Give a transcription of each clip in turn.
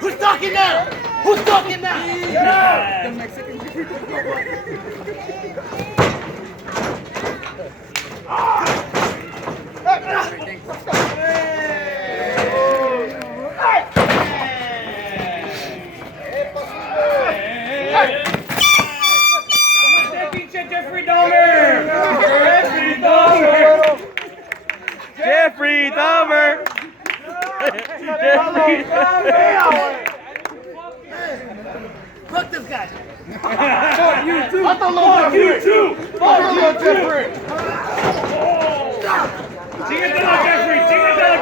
Who's talking now? Who's talking now? The Mexican. Jeffrey Dahmer! Fuck this guy! Fuck you too! Fuck you too! Fuck you, Jeffrey! Chingatelo, Jeffrey! Chingatelo,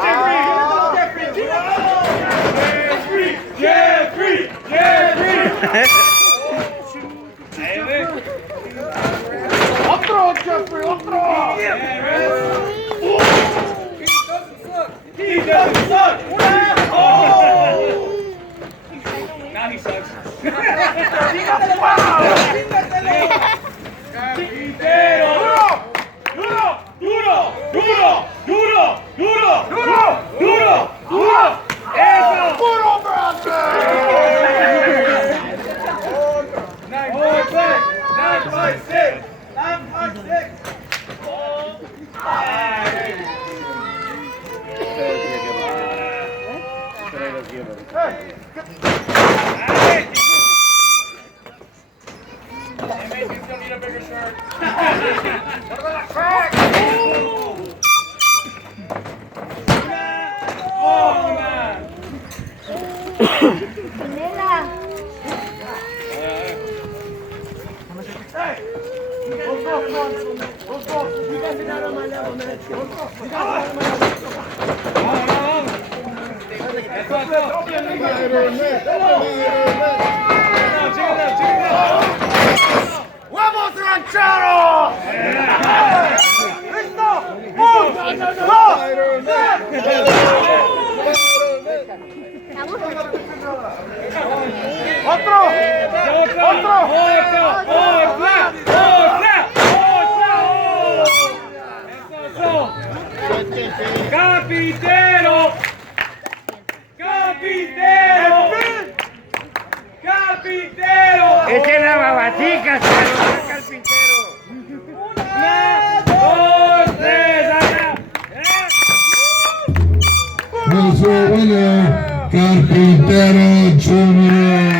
Jeffrey! Jeffrey! Jeffrey! Otro, Jeffrey! Otro! He doesn't suck! Oh! Now he sucks. Carpintero! Duro! Duro! Duro! Duro! Duro! Duro! Duro! Duro! Eso! Puro brother! 9.6! 9.6! Maybe you still need a bigger shirt. What about that crack? Oh, man. Hey! Let's go. You guys are not on my level, man. You guys are not on my level. ¡Vamos, rancheros! ¡Listo! ¡Otro! ¡Carpintero! ¡Carpintero! ¡Carpintero! ¡Echen la babatica, carpintero! ¡Una, dos, tres! ¡Acá! Nuestro bueno Carpintero Junior.